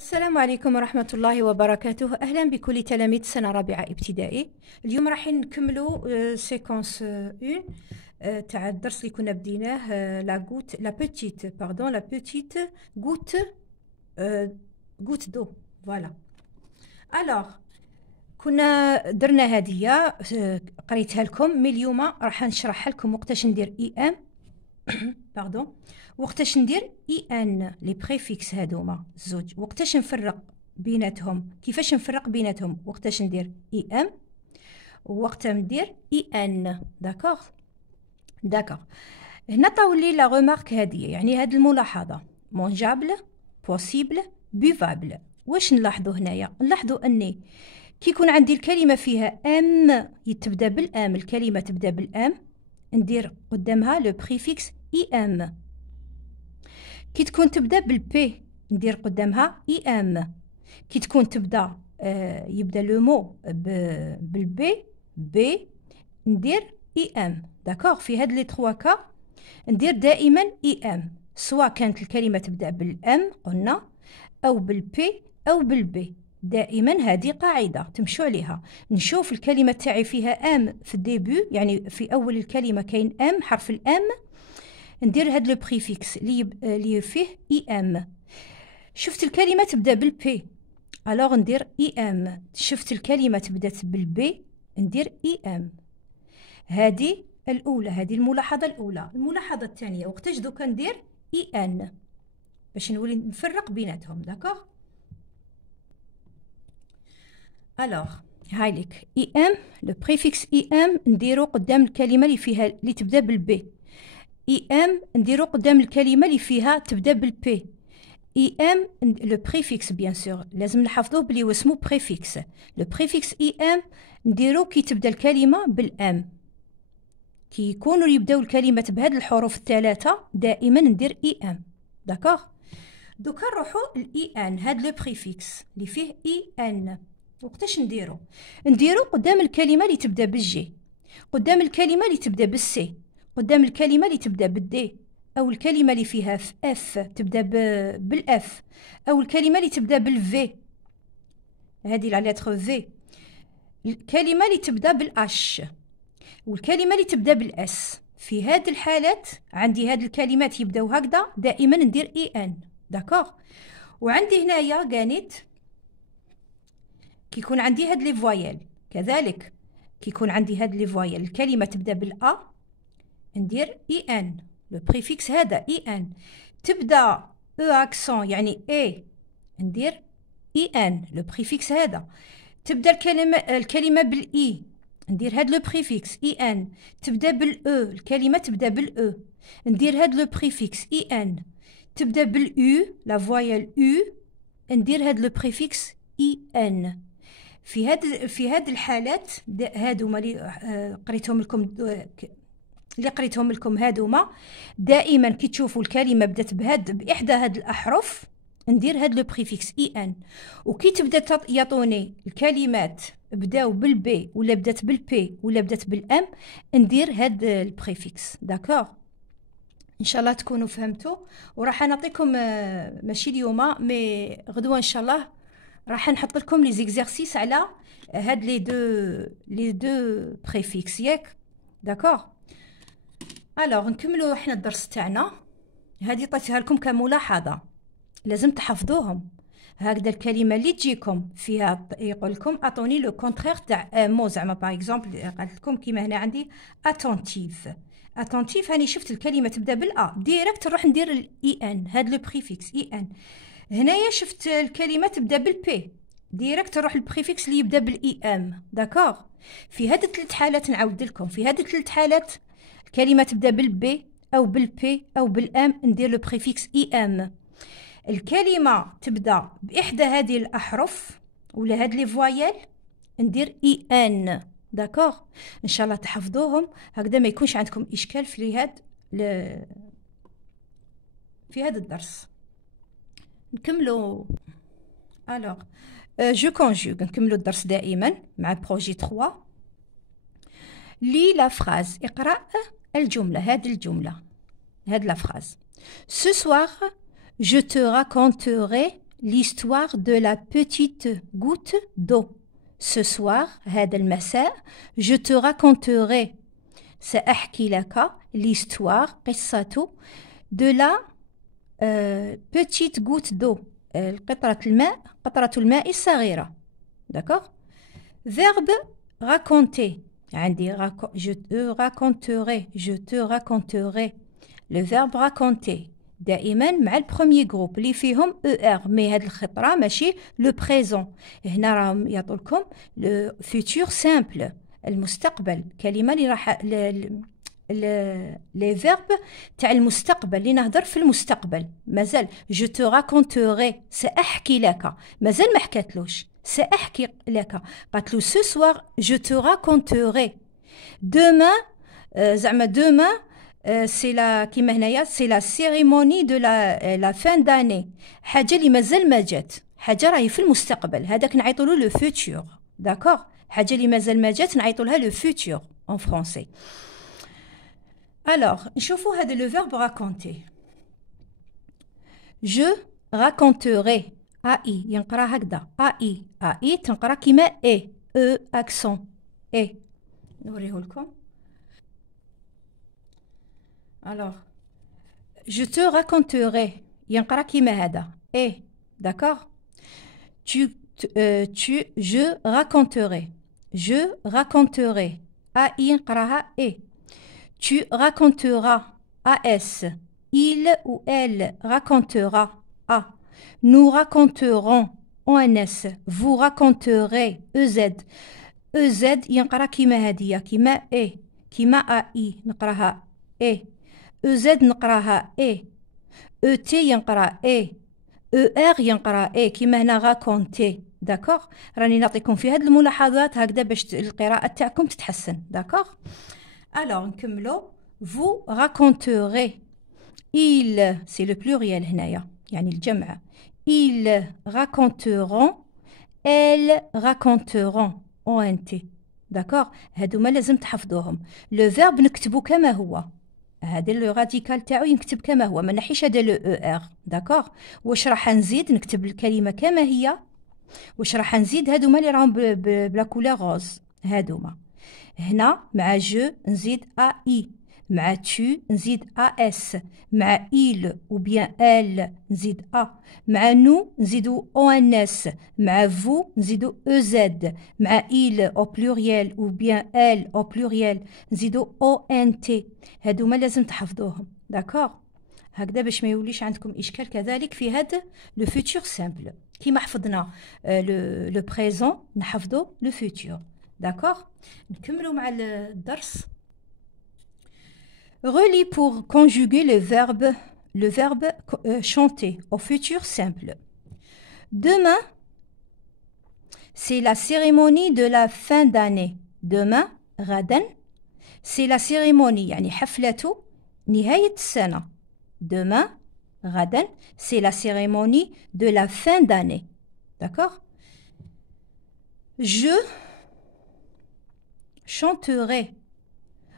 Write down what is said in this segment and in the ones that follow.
السلام عليكم ورحمة الله وبركاته. أهلا بكل تلاميذ سنة رابعة ابتدائي. اليوم راح نكملوا سيكونس 1 تاع الدرس اللي كنا بديناه لا بوتيت غوت دو. فوالا. الوغ كنا درنا هادية قريتها لكم، مي اليوم راح نشرحها لكم وقتاش ندير اي ام باردون، وقتاش ندير اي ان لي بريفيكس هادوما الزوج، وقتاش نفرق بيناتهم، كيفاش نفرق بيناتهم، وقتاش ندير اي ام ووقتها ندير اي ان. داكوغ. هنا طاولي لا غومارك هادية، يعني هاد الملاحظة مونجابل بوسيبل بوفابل. واش نلاحظوا هنايا؟ نلاحظوا اني كي يكون عندي الكلمة فيها ام تبدا بالام، الكلمة تبدا بالام، ندير قدامها لو بريفيكس اي ام. كي تكون تبدا بالبي ندير قدامها اي ام. كي تكون تبدا يبدا لو مو بالبي بي ندير اي ام. داكوغ. في هاد لي 3 كا ندير دائما اي ام، سواء كانت الكلمة تبدا بالام قلنا او بالبي او بالبي. دائما هذه قاعدة تمشوا عليها. نشوف الكلمة تاعي فيها ام في الديبو، يعني في اول الكلمة كاين ام، حرف الام، ندير هاد لو بريفيكس اللي فيه اي ام. شفت الكلمة تبدا بالبي، الوغ ندير اي ام. شفت الكلمة تبدات بالبي ندير اي ام. هذه الأولى، هذه الملاحظة الأولى. الملاحظة الثانية وقتاش دوكا ندير اي ان باش نولي نفرق بيناتهم. داكوغ. الوغ هاي لك اي ام، لو بريفيكس اي ام نديرو قدام الكلمة اللي فيها اللي تبدا بالبي. اي ام نديرو قدام الكلمة اللي فيها تبدا بالبي. اي ام لو بريفيكس بيان سور لازم نحفظوه بلي هو اسمو بريفيكس. لو بريفيكس اي ام نديرو كي تبدا الكلمة بالام. كي يكونوا يبداو الكلمة بهاد الحروف الثلاثة دائما ندير اي ام. داكوغ. دوكا نروحو الاي ان، هاد لو بريفيكس اللي فيه اي ان وقتاش نديرو قدام الكلمة اللي تبدا بالجي، قدام الكلمة اللي تبدا بالسي، قدام الكلمة اللي تبدا بالدي، او الكلمة اللي فيها اف تبدا بالاف، او الكلمة اللي تبدا بالفي، هذه لا لتر في، الكلمة اللي تبدا بالاش، والكلمة اللي تبدا بالاس. في هذه الحالات عندي هاد الكلمات يبداو هكذا دائما ندير اي ان. داكوغ. وعندي هنايا قانيت كي يكون عندي هاد لي فوايل كذلك، كي يكون عندي هاد لي فوايل الكلمة تبدا بالا ندير اي ان. لو بريفيكس هذا اي ان. تبدا او اكسون يعني اي ندير اي ان. لو بريفيكس هذا. تبدا الكلمة بالاي ندير هاد لو بريفيكس اي ان. تبدا بالاو الكلمة تبدا بالاو ندير هاد لو بريفيكس اي ان. تبدا بالاو لا فوايل او ندير هاد لو بريفيكس اي ان. في هاد الحالات هادوما اللي قريتهم لكم هادوما دائما كي تشوفوا الكلمه بدات باحدى هاد الاحرف ندير هاد لو بريفيكس اي ان. وكي تبدا يعطوني الكلمات بداو بالبي ولا بدات بالبي ولا بدات بالام ندير هاد البريفيكس. داكوغ. ان شاء الله تكونوا فهمتوا، وراح نعطيكم ماشي اليوم مي غدوه ان شاء الله راح نحط لكم لي زيكزارسيس على هاد لي دو بريفيكس ياك. داكوغ. الوغ نكملوا احنا الدرس تاعنا. هذه عطيتها لكم كملاحظه لازم تحفظوهم. هكذا الكلمه اللي تجيكم فيها يقول لكم اعطوني لو كونترير تاع مو، زعما باغ اكزومبل قالت لكم كيما هنا عندي اتونتيف. اتونتيف هاني شفت الكلمه تبدا بالا ديريكت نروح ندير الاي ان، هاد لو بريفيكس اي ان. هنايا شفت الكلمه تبدا بالبي ديريكت نروح البريفيكس اللي يبدا بالاي ام. داكوغ. في هاد الثلاث حالات نعاود لكم، في هاد الثلاث حالات الكلمه تبدا بالبي او بالبي او بالام ندير لو بريفيكس اي ام. الكلمه تبدا باحدى هذه الاحرف ولا هاد لي فوايل ندير اي ان. داكوغ. ان شاء الله تحفظوهم هكذا ما يكونش عندكم اشكال في هذا الدرس. نكملوا. الوغ جو كونجوغ نكملوا الدرس دائما مع بروجي 3. لي لا فراز اقرأ الجملة، هاد الجملة، هاد لا فراز. Ce soir je te raconterai l'histoire de la petite goutte d'eau. Ce soir, هذا المساء, je te raconterai, سأحكي لك, l'histoire, قصة, de la petite goutte d'eau, قطرة الماء الصغيرة. D'accord? Verbe raconter. عندي je te raconterai. Le verbe raconter. دائما مع البروميي جروب اللي فيهم ER. مي هاد الخطرة ماشي لو بريزون. هنا راهم يعطوا لكم لو فيتور سامبل. المستقبل. كلمة اللي راح لي فيرب تاع المستقبل اللي نهضر في المستقبل. مازال جو تو راكونتوري سأحكي لك. مازال ما حكاتلوش. سأحكي لك. قالت له سو سوار جو تو راكونتوري. دوما زعما دوما سي لا كيما هنايا سي لا سيريموني دو لا فان داني. حاجه اللي مازال ما جات. حاجه راهي في المستقبل. هذاك نعيطوا له لو فوتور. داكوغ. حاجه اللي مازال ما جات نعيطوا لها لو فوتور اون فرونسي. Alors, نشوفوا هذا le verbe raconter. Je raconterai. AI ينقرا هكذا. AI تنقرا كيما اي. او اكسون. اي. نوريه لكم. Alors, je te raconterai. ينقرا كيما هذا. اي. D'accord? Je raconterai. Je raconterai. AI ينقراها اي. Tu raconteras, AS. Il ou elle racontera, A. Nous raconterons, ONS. Vous raconterez, EZ. EZ ينقرا كيما هادية كيما A. كيما AI نقراها A. EZ نقراها A. ET ينقرا A. ER ينقرا A كيما هنا راكونتي. داكوغ. راني نعطيكم في هاد الملاحظات هكذا باش القراءة تاعكم تتحسن. داكوغ. Alors, نكملو. Vous raconterez. Il, c'est le pluriel هنايا. يعني الجمع. Ils raconteront. Elles raconteront. ONT. D'accord? هادوما لازم تحفظوهم. Le verbe نكتبو كما هو. هذا لو راديكال تاعو ينكتب كما هو. ما نحيش هذا لو ER. داكوغ؟ واش راح نزيد نكتب الكلمة كما هي. واش راح نزيد هادوما اللي راهم بلا كولور روز. هادوما. هنا مع جو نزيد AI. مع tu نزيد AS. مع il ou bien elle نزيد A. مع nous نزيدو ONS. مع vous نزيدو EZ. مع il au pluriel ou bien elle au pluriel نزيدو ONT. هادوما لازم تحفظوهم. داكوغ. هكذا باش ما يوليش عندكم إشكال كذلك في هذا لو فيتور سامبل. كيما حفظنا لو بريزون نحفظو لو فيتور. D'accord? نكملوا مع الدرس. Relis pour conjuguer le verbe chanter au futur simple. Demain, c'est la cérémonie de la fin d'année. Demain, غدا, c'est la cérémonie, يعني حفلة نهاية السنة. Demain, غدا, c'est la cérémonie de la fin d'année. D'accord? Je chanterai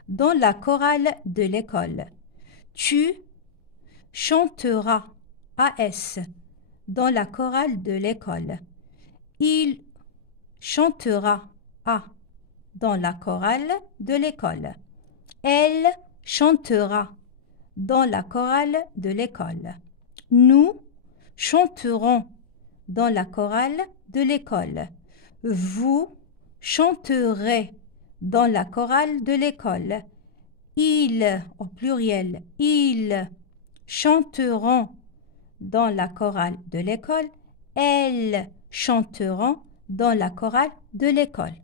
dans la chorale de l'école. Tu chanteras, AS, dans la chorale de l'école. Il chantera, A, dans la chorale de l'école. Elle chantera dans la chorale de l'école. Nous chanterons dans la chorale de l'école. Vous chanterez dans la chorale de l'école. Ils, au pluriel, ils chanteront dans la chorale de l'école. Elles chanteront dans la chorale de l'école.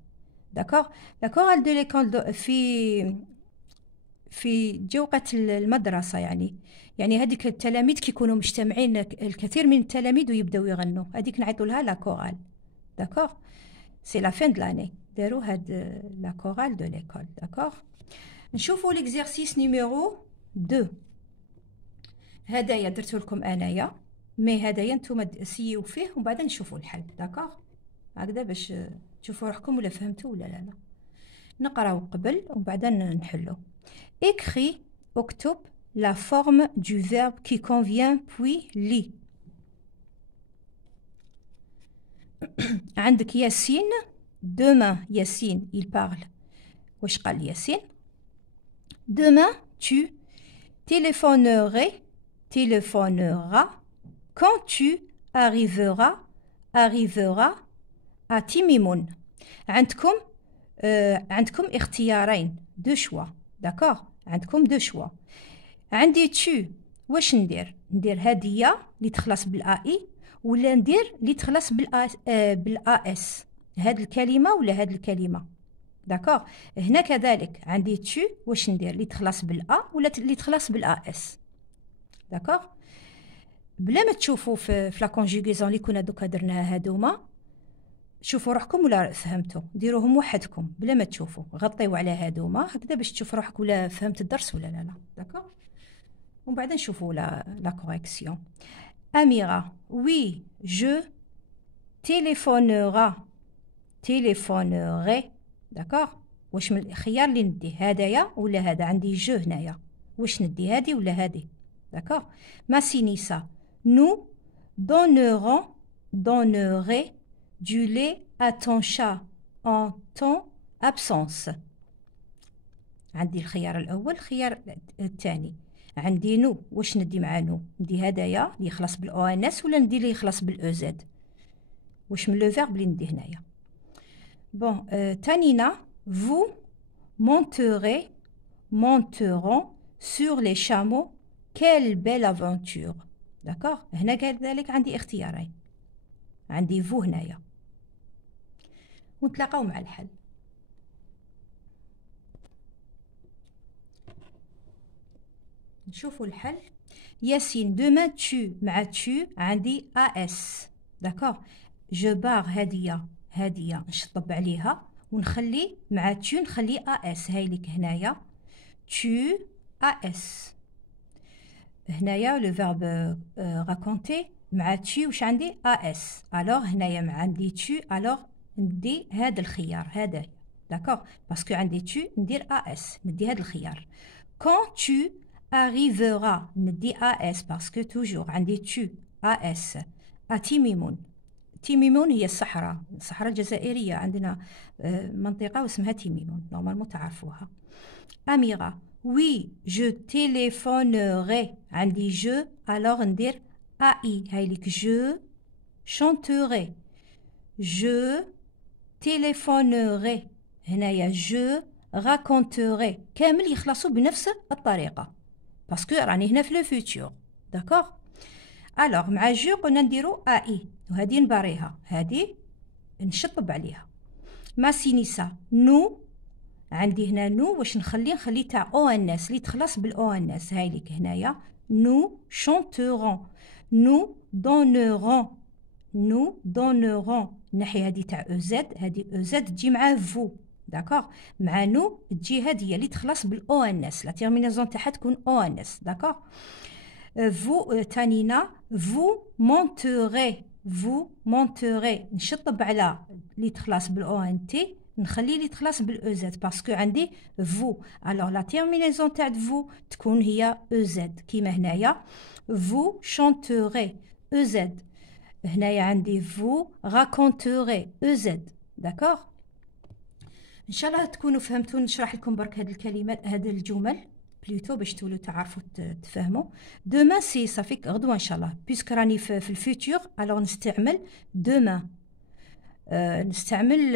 D'accord? La chorale de l'école في جوقة المدرسة يعني هذيك التلاميذ كيكونوا مجتمعين الكثير من التلاميذ ويبداو يغنوا هذيك نعيطوا لها لا كورال. داكوغ. سي لا فين دو لاني. داروا هاد لا كورال دو ليكول. داكوغ. نشوفوا ليكزارسيس نيميرو 2. هدايا درتو لكم انايا مي هدايا نتوما سيو فيه ومن بعد نشوفوا الحل. داكوغ. هكذا باش تشوفوا روحكم ولا فهمتوا ولا لا. نقراو قبل ومن بعد نحلو. Écris, octobre, la forme du verbe qui convient, puis lis. عندك ياسين. demain ياسين il parle. واش قال ياسين؟ demain tu téléphoneras quand tu arriveras à Timimoun. عندكم اختيارين، دو شوا. داكوغ، عندكم دو شوا. عندي tu واش ندير هدية اللي تخلص بالاي، ولا ندير اللي تخلص بالاس، هاد الكلمة ولا هاد الكلمة. داكوغ، هنا كذلك عندي tu واش ندير اللي تخلص بالا ولا اللي تخلص بالاس. داكوغ، بلا ما تشوفوا في لا كونجوغيزون اللي كنا دوكا درناها هادوما، شوفوا روحكم ولا فهمتوا، ديروهم وحدكم بلا ما تشوفوا، غطيو على هادوما هكذا باش تشوف روحك ولا فهمت الدرس ولا لا. داكوغ، ومن بعد نشوفوا لا كوريكسيون. أميرة، وي جو تيليفونيغي. داكوغ، واش من الخيار اللي ندي، هدايا ولا هذا؟ عندي جو هنايا، واش ندي هادي ولا هادي؟ داكوغ. ماسينيسا، نو donnerai du lait à ton chat en ton absence. عندي الخيار الأول، الخيار الثاني. عندي نو، واش ندي مع نو؟ ندي هدايا اللي يخلص بالأو ان اس ولا ندي اللي يخلص بالأو زد؟ واش من لو فيرب اللي ندي هنايا؟ بون، تانينا، vous monteront sur les chameaux. Quelle belle aventure. داكوغ، هنا كذلك عندي اختيارين، عندي فو هنايا. ونتلاقاو مع الحل. نشوفوا الحل. ياسين، demain tu مع tu عندي اس. داكوغ، جو بار هادية نشطب عليها ونخلي مع tu نخلي اس، هاي ليك هنايا tu اس. هنايا لو فيرب راكونتي مع tu واش عندي اس. الوغ هنايا مع عندي tu، الوغ ندي هذا الخيار هذا. داكوغ، باسكو عندي tu ندير اس، ندي هذا الخيار. quand tu arriveras ندي اس باسكو توجور عندي tu اس. تيميمون هي الصحراء الجزائرية، عندنا منطقة واسمها تيميمون، نورمالمون تعرفوها. أميرة، وي جو تيليفونيغي عندي جو، الوغ ندير اي، هاي ليك جو شونتوغي. جو تيليفونيغي هنايا جو راكونتوغي، كامل يخلصوا بنفس الطريقة باسكو راني هنا في لو فيتور. داكوغ، الوغ مع جو قلنا نديرو اي، وهادي نباريها، هادي نشطب عليها. ماسينيسا، نو عندي هنا نو، واش نخلي تاع او ان اس اللي تخلص بالاو ان اس، هاي ليك هنايا نو شونتورون. نو دونورون الناحية هادي تاع او زد، هادي او زد تجي مع فو. داكوغ، مع نو تجي هادي اللي تخلص بالاو ان اس، لا تيرمينازون تاعها تكون او ان اس. داكوغ، فو تانينا، فو مونتوري نشطب على اللي تخلص بالاو ان تي، نخلي اللي تخلص بالاو زد باسكو عندي فو. الوغ لا تيرمينازون تاع فو تكون هي او زد كيما هنايا فو شونتوري او زد. هنايا عندي فو راكونتوري او زد. داكوغ، ان شاء الله تكونوا فهمتوا. نشرح لكم برك هاد الكلمات، هاد الجمل بلوتو باش تولوا تعرفوا تفهموا. دوما سي صافي غدوه ان شاء الله، بيسك راني في الفيتور، الوغ نستعمل دوما، نستعمل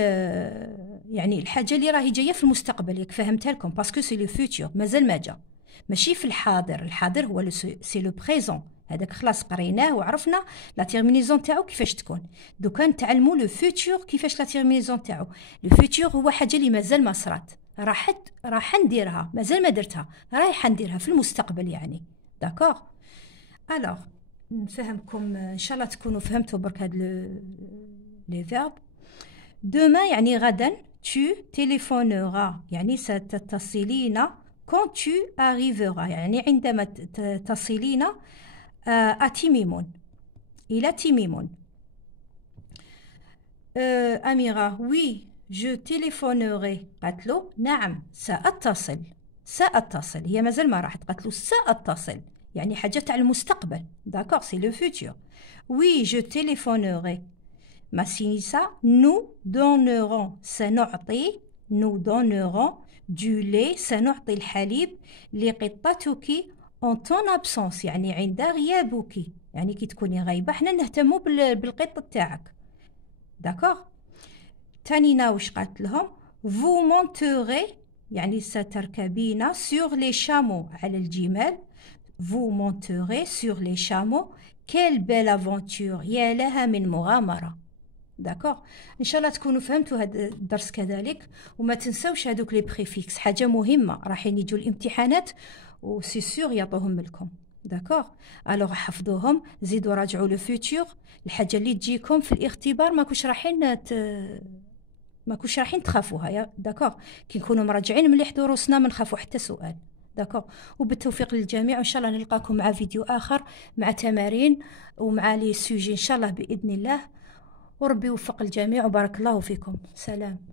يعني الحاجه اللي راهي جايه في المستقبل، ياك فهمتها لكم باسكو سي لو فيتور، مازال ما جا، ماشي في الحاضر. الحاضر هو سي لو بريزون، هذاك خلاص قريناه وعرفنا لا تيرمينيزون تاعو كيفاش تكون. دوكا نتعلموا لو فيتور كيفاش لا تيرمينيزون تاعو. لو فيتور هو حاجه اللي مازال ما صرات، راح نديرها، مازال ما درتها، رايحه نديرها في المستقبل يعني. داكوغ، الوغ نفهمكم ان شاء الله تكونوا فهمتوا برك هاد لي فيرب. دوما يعني غدا، tu téléphoneras يعني ستتصلين، quand tu arriveras يعني عندما تصلين تيميمون، إلى تيميمون. أميرة، وي جو تيليفونيغي، قالت له نعم سأتصل. هي مازال ما راحت، قالت له سأتصل يعني حاجة تاع المستقبل. داكوغ، سي لو فيتور. وي جو تيليفونيغي ماسينيسا nous donnerons سنعطي nous donnerons du lait سنعطي الحليب لقطتك en ton absence يعني عند غيابك يعني كي تكوني غايبة حنا نهتموا بالقط تاعك داكوغ. تانينا واش قالت لهم vous monterez يعني ستركبين sur les chameaux على الجمال vous monterez sur les chameaux quelle belle aventure يا لها من مغامرة داكوغ. ان شاء الله تكونوا فهمتوا هذا الدرس كذلك وما تنساوش هذوك لي بريفيكس حاجه مهمه راحين يجوا الامتحانات وسي سور يعطوهم لكم داكوغ. الوغ حفظوهم زيدوا راجعوا لو فيتور الحاجه اللي تجيكم في الاختبار ماكوش رايحين تخافوها يا داكوغ. كي نكونوا مراجعين مليح دروسنا ما نخافوا حتى سؤال داكوغ. وبالتوفيق للجميع وان شاء الله نلقاكم مع فيديو اخر مع تمارين ومع لي سوجي ان شاء الله باذن الله وربي يوفق الجميع وبارك الله فيكم. سلام.